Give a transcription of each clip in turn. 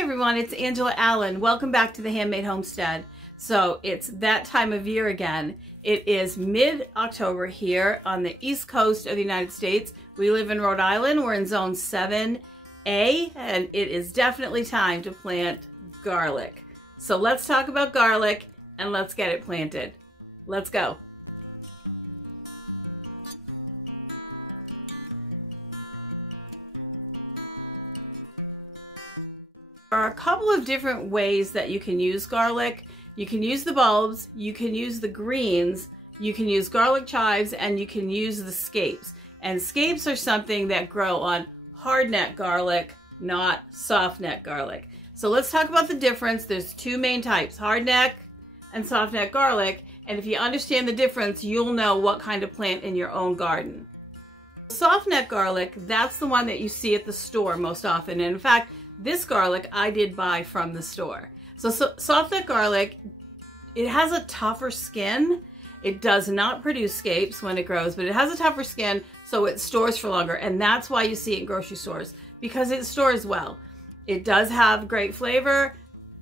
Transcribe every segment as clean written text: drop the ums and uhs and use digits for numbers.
Hey everyone, it's Angela Allen. Welcome back to the Handmade Homestead. So it's that time of year again. It is mid-October here on the East Coast of the United States. We live in Rhode Island. We're in zone 7A, and it is definitely time to plant garlic. So let's talk about garlic and let's get it planted. Let's go. There are a couple of different ways that you can use garlic. You can use the bulbs, you can use the greens, you can use garlic chives, and you can use the scapes. And scapes are something that grow on hardneck garlic, not softneck garlic. So let's talk about the difference. There's two main types, hardneck and softneck garlic. And if you understand the difference, you'll know what kind of plant in your own garden. Softneck garlic, that's the one that you see at the store most often. And in fact, this garlic I did buy from the store. So softneck garlic, it has a tougher skin. It does not produce scapes when it grows, but it has a tougher skin, so it stores for longer. And that's why you see it in grocery stores, because it stores well. It does have great flavor.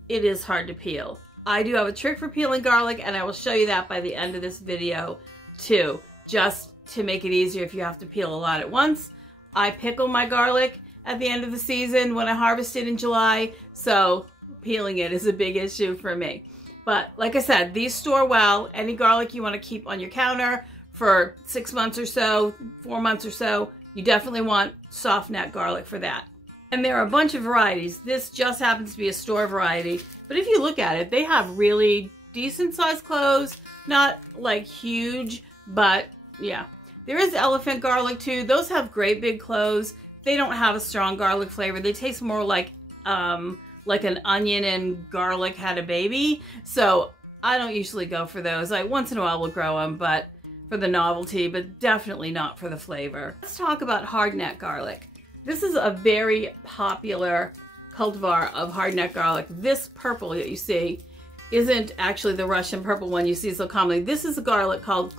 It is hard to peel. I do have a trick for peeling garlic, and I will show you that by the end of this video too, just to make it easier if you have to peel a lot at once. I pickle my garlic at the end of the season when I harvest it in July, so peeling it is a big issue for me. But like I said, these store well. Any garlic you want to keep on your counter for 6 months or so, 4 months or so, you definitely want softneck garlic for that. And there are a bunch of varieties. This just happens to be a store variety, but if you look at it, they have really decent sized cloves, not like huge, but yeah. There is elephant garlic too. Those have great big cloves. They don't have a strong garlic flavor. They taste more like an onion and garlic had a baby. So I don't usually go for those. Once in a while we'll grow them, but for the novelty, but definitely not for the flavor. Let's talk about hardneck garlic. This is a very popular cultivar of hardneck garlic. This purple that you see isn't actually the Russian purple one you see so commonly. This is a garlic called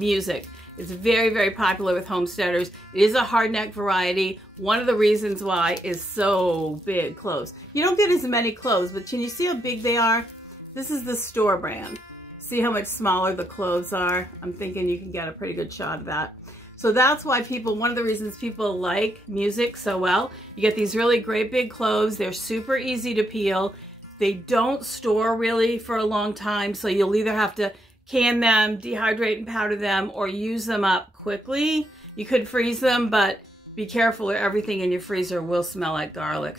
Music. It's very, very popular with homesteaders. It is a hardneck variety. One of the reasons why is so big cloves. You don't get as many cloves, but can you see how big they are? This is the store brand. See how much smaller the cloves are? I'm thinking you can get a pretty good shot of that. So that's why one of the reasons people like Music so well. You get these really great big cloves. They're super easy to peel. They don't store really for a long time, so you'll either have to can them, dehydrate and powder them, or use them up quickly. You could freeze them, but be careful or everything in your freezer will smell like garlic.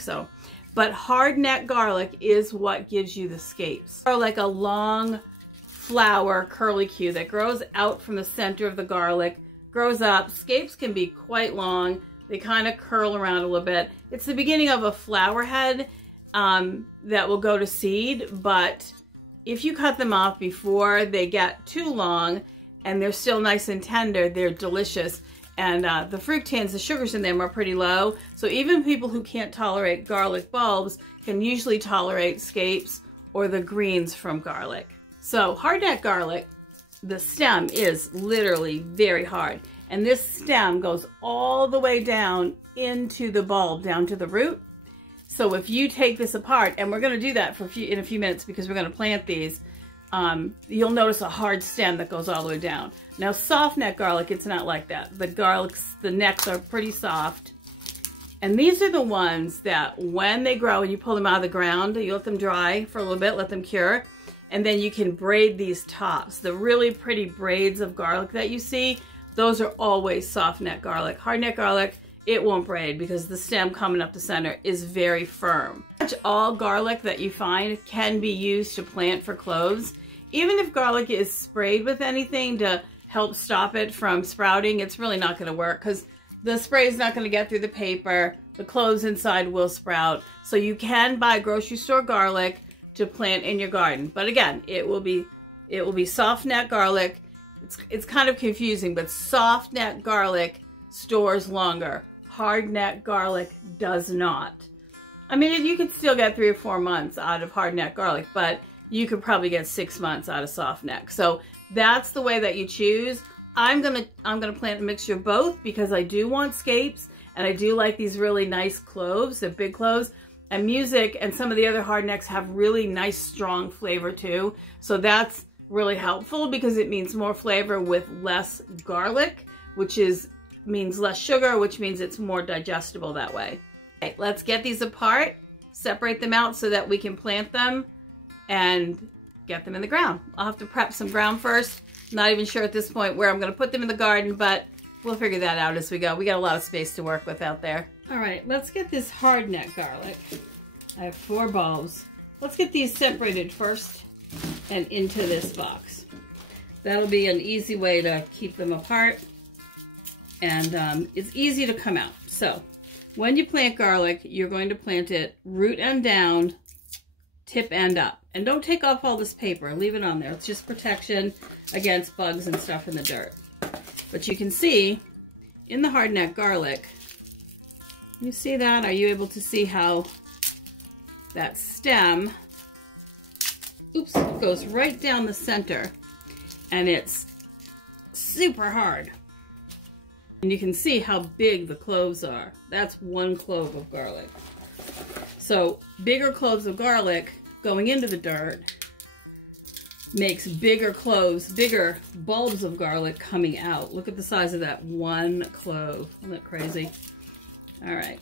But hardneck garlic is what gives you the scapes. Or like a long flower curlicue that grows out from the center of the garlic, grows up. Scapes can be quite long. They kind of curl around a little bit. It's the beginning of a flower head that will go to seed, but if you cut them off before they get too long and they're still nice and tender, they're delicious. And the fructans, the sugars in them are pretty low. So even people who can't tolerate garlic bulbs can usually tolerate scapes or the greens from garlic. So hardneck garlic, the stem is literally very hard. And this stem goes all the way down into the bulb, down to the root. So if you take this apart, and we're going to do that in a few minutes because we're going to plant these, you'll notice a hard stem that goes all the way down. Now softneck garlic, it's not like that. The necks are pretty soft. And these are the ones that when they grow and you pull them out of the ground, you let them dry for a little bit, let them cure, and then you can braid these tops. The really pretty braids of garlic that you see, those are always softneck garlic. Hardneck garlic, it won't braid because the stem coming up the center is very firm. Pretty much all garlic that you find can be used to plant for cloves. Even if garlic is sprayed with anything to help stop it from sprouting, it's really not going to work because the spray is not going to get through the paper. The cloves inside will sprout. So you can buy grocery store garlic to plant in your garden. But again, it will be softneck garlic. It's kind of confusing, but softneck garlic stores longer. Hardneck garlic does not. I mean, you could still get 3 or 4 months out of hardneck garlic, but you could probably get 6 months out of softneck. So that's the way that you choose. I'm gonna plant a mixture of both because I do want scapes and I do like these really nice cloves, the big cloves. And music and some of the other hardnecks have really nice, strong flavor too. So that's really helpful because it means more flavor with less garlic, which means less sugar, which means it's more digestible that way. Okay, let's get these apart, separate them out so that we can plant them and get them in the ground. I'll have to prep some ground first. Not even sure at this point where I'm going to put them in the garden, but we'll figure that out as we go. We got a lot of space to work with out there. All right, let's get this hardneck garlic. I have 4 bulbs. Let's get these separated first and into this box. That'll be an easy way to keep them apart, and it's easy to come out. So when you plant garlic, you're going to plant it root end down, tip end up. And don't take off all this paper, leave it on there. It's just protection against bugs and stuff in the dirt. But you can see in the hardneck garlic, you see that? Are you able to see how that stem, oops, goes right down the center, and it's super hard. And you can see how big the cloves are. That's 1 clove of garlic. So bigger cloves of garlic going into the dirt makes bigger cloves, bigger bulbs of garlic coming out. Look at the size of that 1 clove. Isn't that crazy? All right.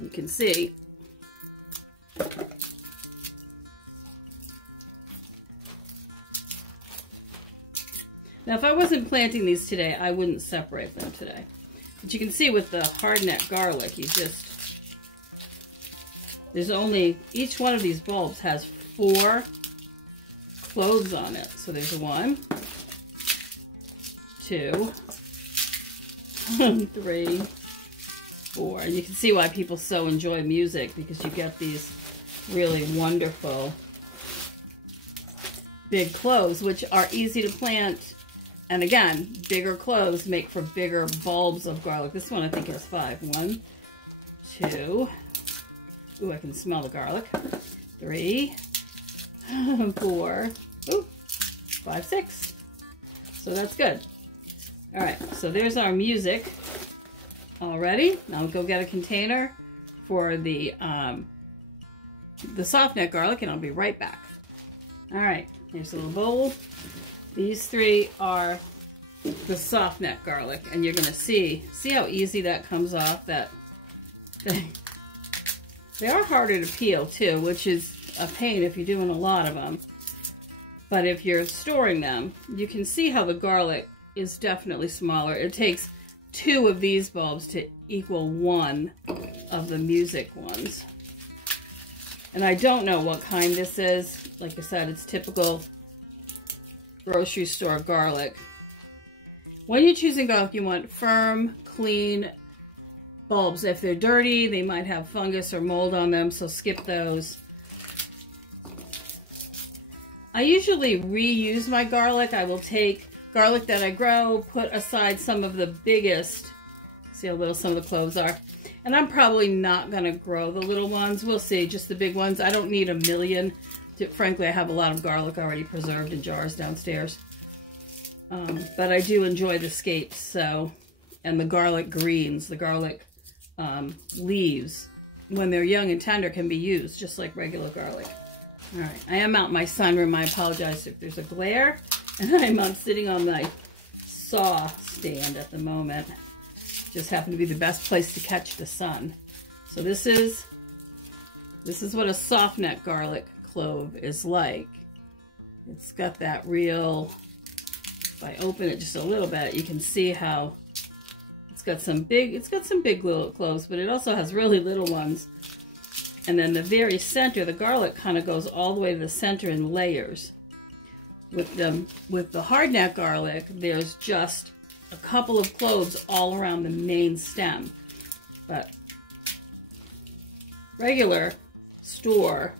You can see. Now, if I wasn't planting these today, I wouldn't separate them today. But you can see with the hardneck garlic, there's only, each one of these bulbs has 4 cloves on it. So there's 1, 2, 3, 4. And you can see why people so enjoy music, because you get these really wonderful big cloves, which are easy to plant. And again, bigger cloves make for bigger bulbs of garlic. This one I think has 5. 1, 2, ooh, I can smell the garlic. 3, 4, ooh, 5, 6. So that's good. All right, so there's our music already. Now I'll go get a container for the soft neck garlic, and I'll be right back. All right, here's a little bowl. These 3 are the soft neck garlic, and you're gonna see how easy that comes off. That they are harder to peel too, which is a pain if you're doing a lot of them. But if you're storing them, you can see how the garlic is definitely smaller. It takes 2 of these bulbs to equal 1 of the music ones. And I don't know what kind this is. Like I said, it's typical grocery store garlic. When you're choosing garlic, you want firm, clean bulbs. If they're dirty, they might have fungus or mold on them, so skip those. I usually reuse my garlic. I will take garlic that I grow, put aside some of the biggest, see how little some of the cloves are, and I'm probably not going to grow the little ones. We'll see, just the big ones. I don't need a million. Frankly, I have a lot of garlic already preserved in jars downstairs. But I do enjoy the scapes, so, and the garlic greens, the garlic leaves, when they're young and tender, can be used just like regular garlic. All right, I am out in my sunroom. I apologize if there's a glare, and I'm sitting on my saw stand at the moment. Just happened to be the best place to catch the sun. So this is what a soft neck garlic clove is like. It's got that real, if I open it just a little bit, you can see how it's got some big little cloves, but it also has really little ones. And then the very center, the garlic kind of goes all the way to the center in layers. With the hardneck garlic, there's just a couple of cloves all around the main stem. But regular store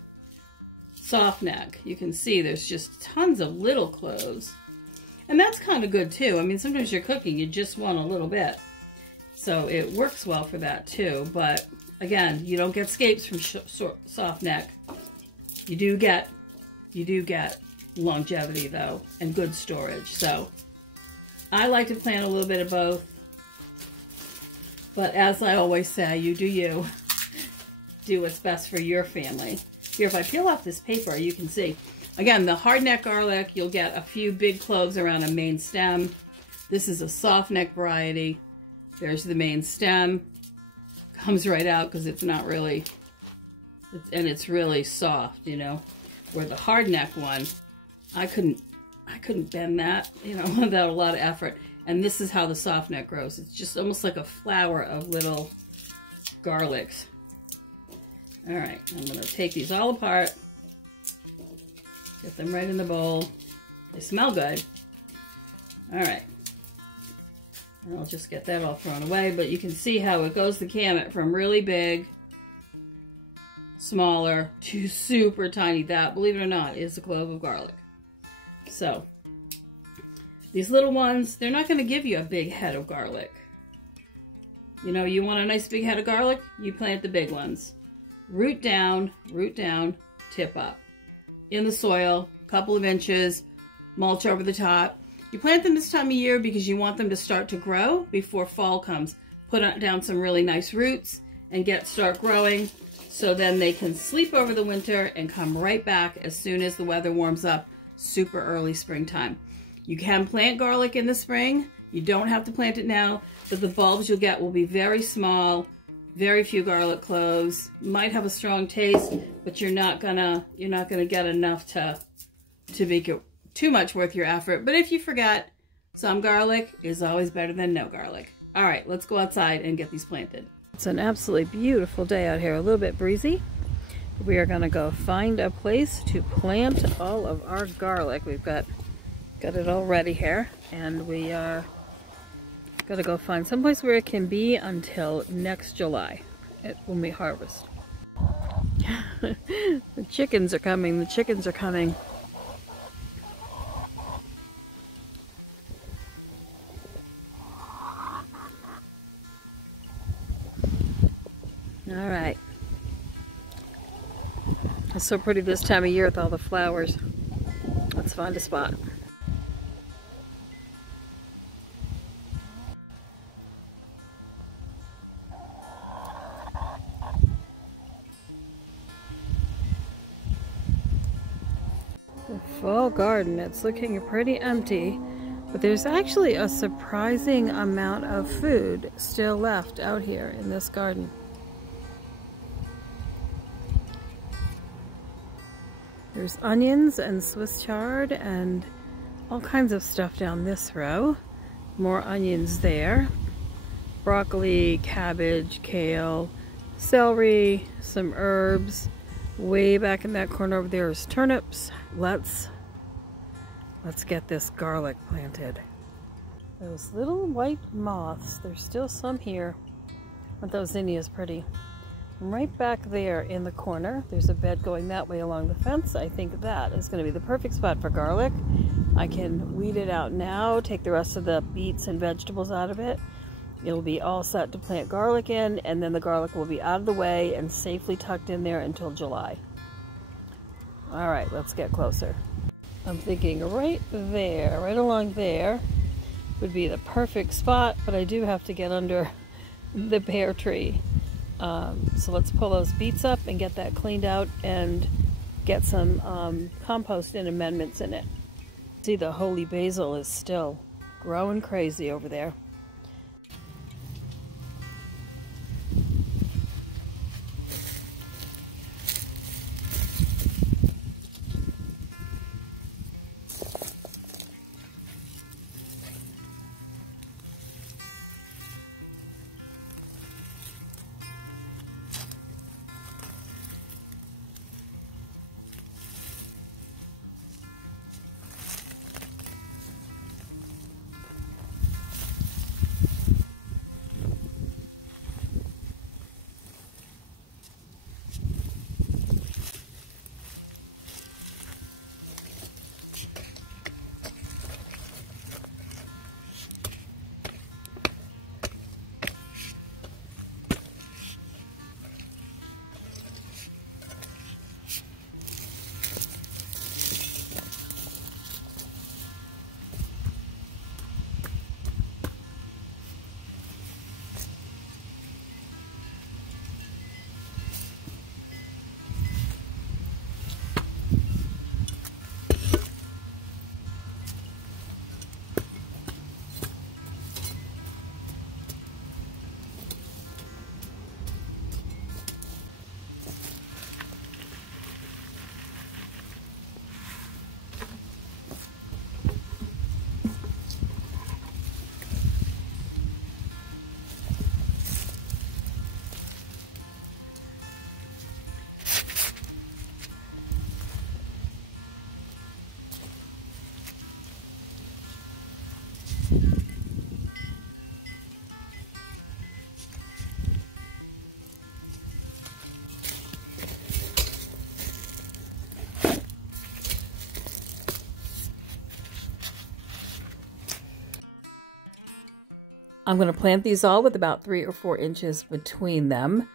soft neck, you can see there's just tons of little cloves. And that's kind of good too. I mean, sometimes you're cooking, you just want a little bit. So it works well for that too. But again, you don't get scapes from soft neck. You do get longevity though, and good storage. So I like to plant a little bit of both. But as I always say, you do you. do what's best for your family. Here, if I peel off this paper, you can see. Again, the hard neck garlic, you'll get a few big cloves around a main stem. This is a soft neck variety. There's the main stem. Comes right out because it's not really, it's really soft, you know. Where the hard neck one, I couldn't bend that, you know, without a lot of effort. And this is how the soft neck grows. It's just almost like a flower of little garlics. All right, I'm gonna take these all apart, get them right in the bowl. They smell good. All right, and I'll just get that all thrown away, but you can see how it goes the gamut from really big, smaller, to super tiny. That, believe it or not, is a clove of garlic. So, these little ones, they're not gonna give you a big head of garlic. You know, you want a nice big head of garlic, you plant the big ones. Root down, tip up. In the soil, a couple of inches, mulch over the top. You plant them this time of year because you want them to start to grow before fall comes. Put down some really nice roots and start growing, so then they can sleep over the winter and come right back as soon as the weather warms up, super early springtime. You can plant garlic in the spring. You don't have to plant it now, but the bulbs you'll get will be very small. Very few garlic cloves. Might have a strong taste, but you're not gonna get enough to make it too much worth your effort. But if you forget, some garlic is always better than no garlic. All right, let's go outside and get these planted. It's an absolutely beautiful day out here, a little bit breezy. We are gonna go find a place to plant all of our garlic. We've got it all ready here, and we are gotta go find someplace where it can be until next July when we harvest. The chickens are coming. The chickens are coming. All right. It's so pretty this time of year with all the flowers. Let's find a spot. Fall garden, it's looking pretty empty, but there's actually a surprising amount of food still left out here in this garden. There's onions and Swiss chard and all kinds of stuff down this row. More onions there. Broccoli, cabbage, kale, celery, some herbs. Way back in that corner over there is turnips. Let's get this garlic planted. Those little white moths, there's still some here. Aren't those zinnias pretty? And right back there in the corner, there's a bed going that way along the fence. I think that is going to be the perfect spot for garlic. I can weed it out now, take the rest of the beets and vegetables out of it. It'll be all set to plant garlic in, and then the garlic will be out of the way and safely tucked in there until July. All right, let's get closer. I'm thinking right there, right along there would be the perfect spot, but I do have to get under the pear tree. So let's pull those beets up and get that cleaned out and get some compost and amendments in it. See, the holy basil is still growing crazy over there. I'm going to plant these all with about 3 or 4 inches between them,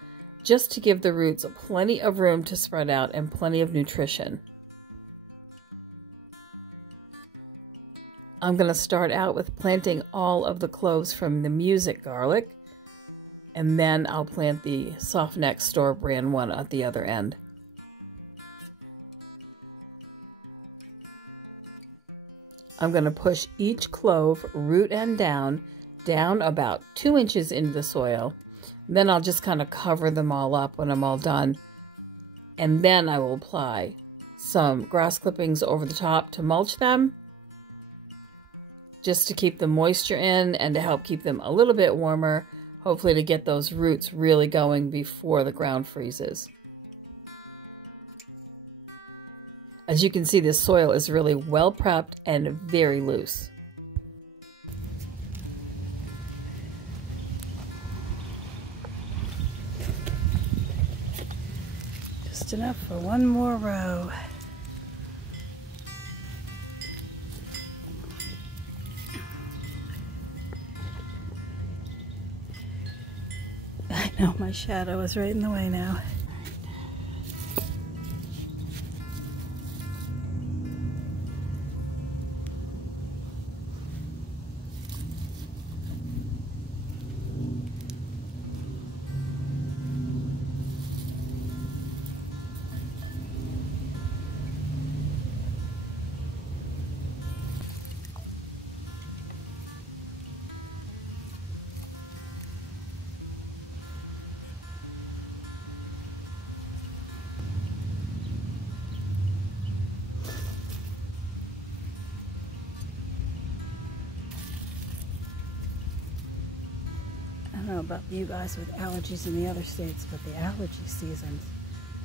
just to give the roots plenty of room to spread out and plenty of nutrition. I'm going to start out with planting all of the cloves from the music garlic, and then I'll plant the soft neck store brand one at the other end. I'm going to push each clove, root and down about 2 inches into the soil. Then I'll just kind of cover them all up when I'm all done. And then I will apply some grass clippings over the top to mulch them, just to keep the moisture in and to help keep them a little bit warmer, hopefully to get those roots really going before the ground freezes. As you can see, this soil is really well prepped and very loose. Just enough for one more row. I know my shadow is right in the way now. I don't know about you guys with allergies in the other states, but the allergy season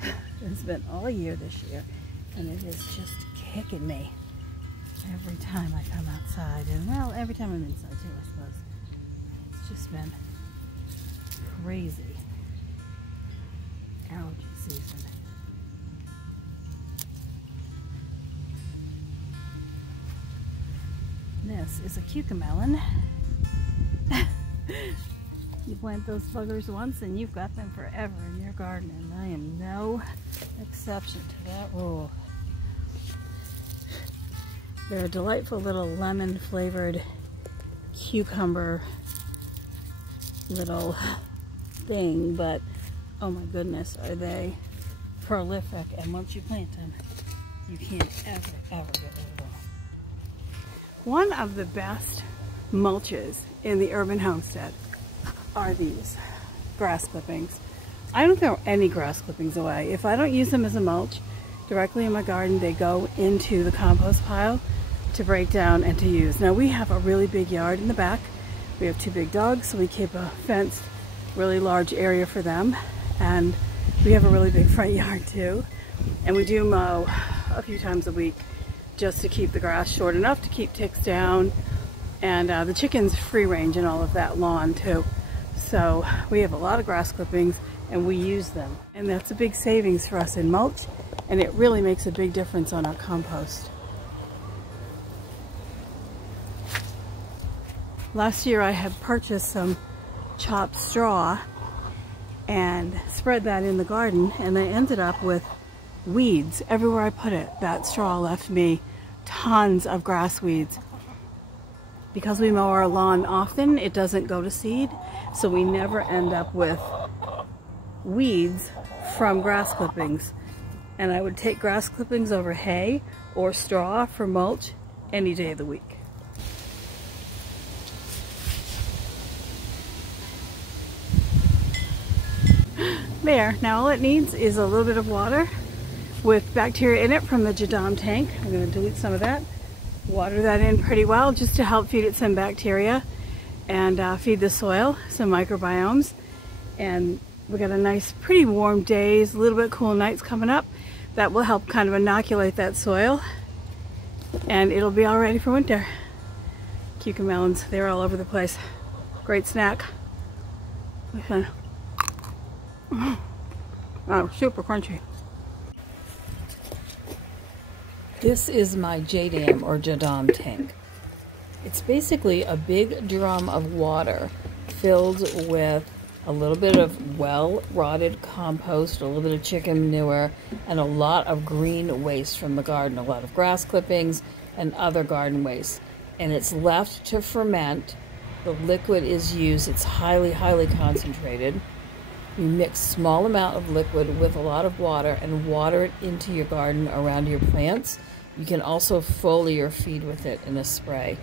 has been all year this year, and it is just kicking me every time I come outside, and well, every time I'm inside too, I suppose. It's just been crazy allergy season. This is a cucamelon. You plant those buggers once and you've got them forever in your garden, and I am no exception to that rule. They're a delightful little lemon flavored cucumber little thing, but oh my goodness, are they prolific, and once you plant them, you can't ever get rid of them. One of the best mulches in the urban homestead are these grass clippings. I don't throw any grass clippings away. If I don't use them as a mulch directly in my garden, they go into the compost pile to break down and to use. Now we have a really big yard in the back. We have 2 big dogs, so we keep a fenced, really large area for them. And we have a really big front yard too. And we do mow a few times a week just to keep the grass short enough to keep ticks down. And the chickens free range in all of that lawn too. So we have a lot of grass clippings and we use them. And that's a big savings for us in mulch, and it really makes a big difference on our compost. Last year I had purchased some chopped straw and spread that in the garden, and I ended up with weeds everywhere I put it. That straw left me tons of grass weeds. Because we mow our lawn often, it doesn't go to seed, so we never end up with weeds from grass clippings. And I would take grass clippings over hay or straw for mulch any day of the week. There, now all it needs is a little bit of water with bacteria in it from the Jadam tank. I'm going to dilute some of that. Water that in pretty well just to help feed it some bacteria and feed the soil some microbiomes. And we got a nice pretty warm days, a little bit cool nights coming up that will help kind of inoculate that soil, and it'll be all ready for winter. Cucamelons, they're all over the place. Great snack. Oh, super crunchy. This is my Jadam or Jadam tank. It's basically a big drum of water filled with a little bit of well-rotted compost, a little bit of chicken manure, and a lot of green waste from the garden, a lot of grass clippings and other garden waste. And it's left to ferment. The liquid is used. It's highly, highly concentrated. You mix small amount of liquid with a lot of water and water it into your garden around your plants. You can also foliar feed with it in a spray.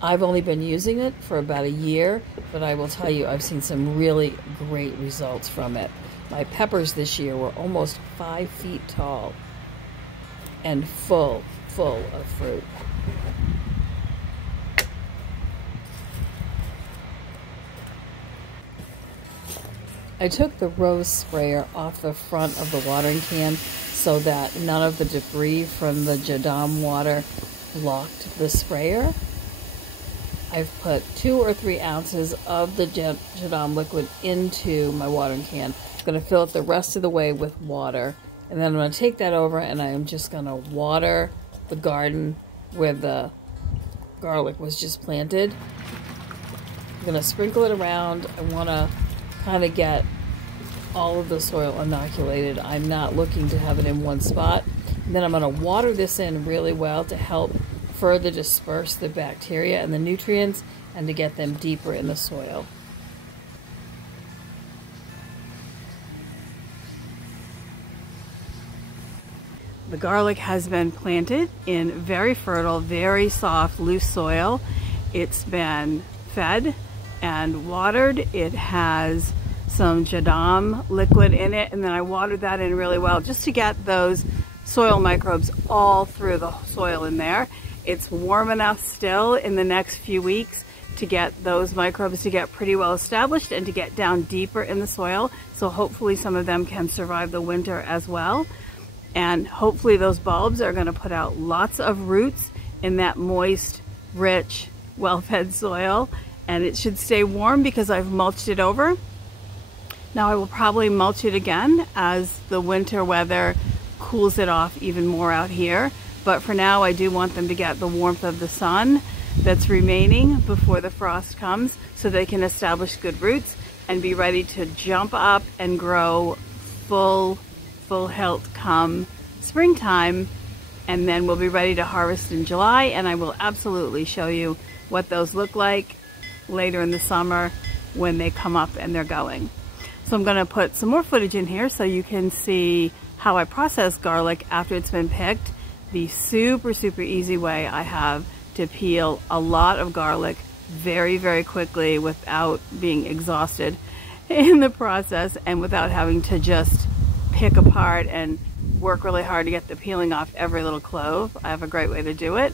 I've only been using it for about a year, but I will tell you I've seen some really great results from it. My peppers this year were almost 5 feet tall and full of fruit. I took the rose sprayer off the front of the watering can so that none of the debris from the Jadam water blocked the sprayer. I've put 2 or 3 ounces of the Jadam liquid into my watering can. I'm going to fill it the rest of the way with water. And then I'm going to take that over and I am just going to water the garden where the garlic was just planted. I'm going to sprinkle it around. I want to kind of get all of the soil inoculated. I'm not looking to have it in one spot. And then I'm going to water this in really well to help further disperse the bacteria and the nutrients and to get them deeper in the soil. The garlic has been planted in very fertile, very soft, loose soil. It's been fed and watered. It has some Jadam liquid in it, and then I watered that in really well just to get those soil microbes all through the soil in there. It's warm enough still in the next few weeks to get those microbes to get pretty well established and to get down deeper in the soil. So hopefully some of them can survive the winter as well. And hopefully those bulbs are going to put out lots of roots in that moist, rich, well-fed soil. And it should stay warm because I've mulched it over. Now I will probably mulch it again as the winter weather cools it off even more out here. But for now, I do want them to get the warmth of the sun that's remaining before the frost comes so they can establish good roots and be ready to jump up and grow full health come springtime. And then we'll be ready to harvest in July, and I will absolutely show you what those look like later in the summer when they come up and they're going. So I'm going to put some more footage in here so you can see how I process garlic after it's been picked. The super easy way I have to peel a lot of garlic very quickly without being exhausted in the process and without having to just pick apart and work really hard to get the peeling off every little clove. I have a great way to do it,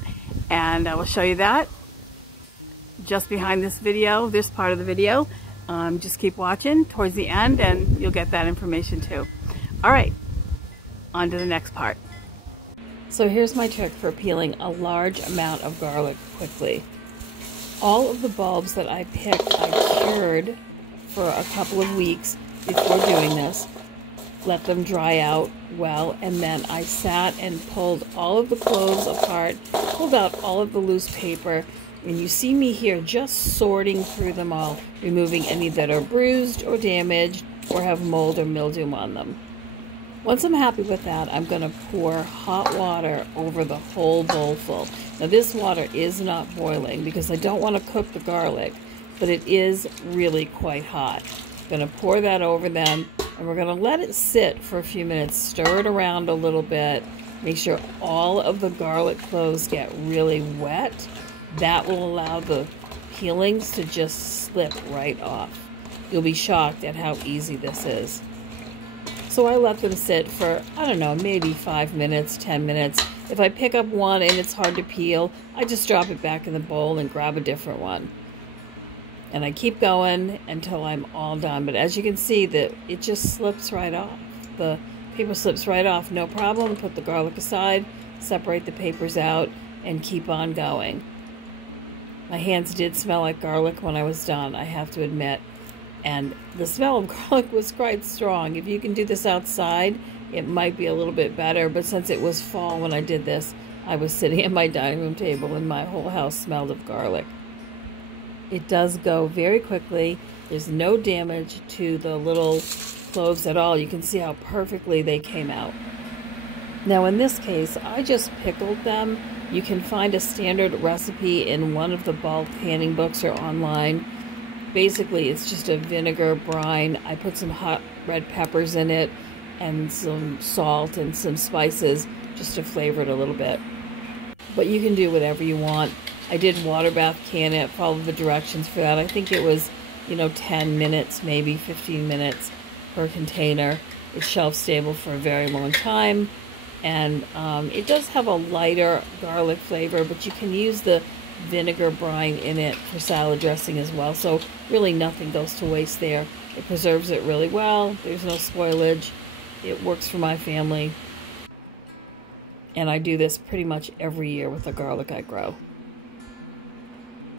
and I will show you that just behind this video, this part of the video. Just keep watching towards the end and you'll get that information too. All right, on to the next part. So here's my trick for peeling a large amount of garlic quickly. All of the bulbs that I picked, I cured for a couple of weeks before doing this. Let them dry out well, and then I sat and pulled all of the cloves apart, pulled out all of the loose paper, and you see me here just sorting through them all, removing any that are bruised or damaged or have mold or mildew on them. Once I'm happy with that, I'm going to pour hot water over the whole bowl full. Now this water is not boiling because I don't want to cook the garlic, but it is really quite hot. I'm going to pour that over them, and we're going to let it sit for a few minutes, stir it around a little bit, make sure all of the garlic cloves get really wet. That will allow the peelings to just slip right off. You'll be shocked at how easy this is. So I let them sit for, I don't know, maybe 5 minutes, 10 minutes. If I pick up one and it's hard to peel, I just drop it back in the bowl and grab a different one. And I keep going until I'm all done. But as you can see, it just slips right off. The paper slips right off, no problem. Put the garlic aside, separate the papers out, and keep on going. My hands did smell like garlic when I was done, I have to admit. And the smell of garlic was quite strong. If you can do this outside, it might be a little bit better. But since it was fall when I did this, I was sitting at my dining room table and my whole house smelled of garlic. It does go very quickly. There's no damage to the little cloves at all. You can see how perfectly they came out. Now in this case, I just pickled them. You can find a standard recipe in one of the bulk canning books or online. Basically, it's just a vinegar brine. I put some hot red peppers in it and some salt and some spices just to flavor it a little bit. But you can do whatever you want. I did water bath can it, followed the directions for that. I think it was, 10 minutes, maybe 15 minutes per container. It's shelf stable for a very long time. And it does have a lighter garlic flavor, but you can use the vinegar brine in it for salad dressing as well. So really nothing goes to waste there. It preserves it really well. There's no spoilage. It works for my family. And I do this pretty much every year with the garlic I grow.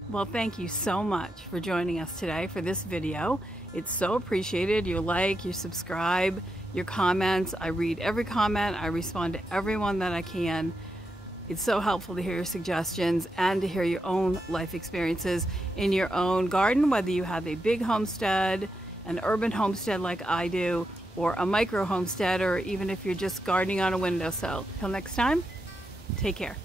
Well, thank you so much for joining us today for this video. It's so appreciated. Your like, your subscribe, your comments. I read every comment. I respond to everyone that I can. It's so helpful to hear your suggestions and to hear your own life experiences in your own garden, whether you have a big homestead, an urban homestead like I do, or a micro homestead, or even if you're just gardening on a windowsill. Till next time, take care.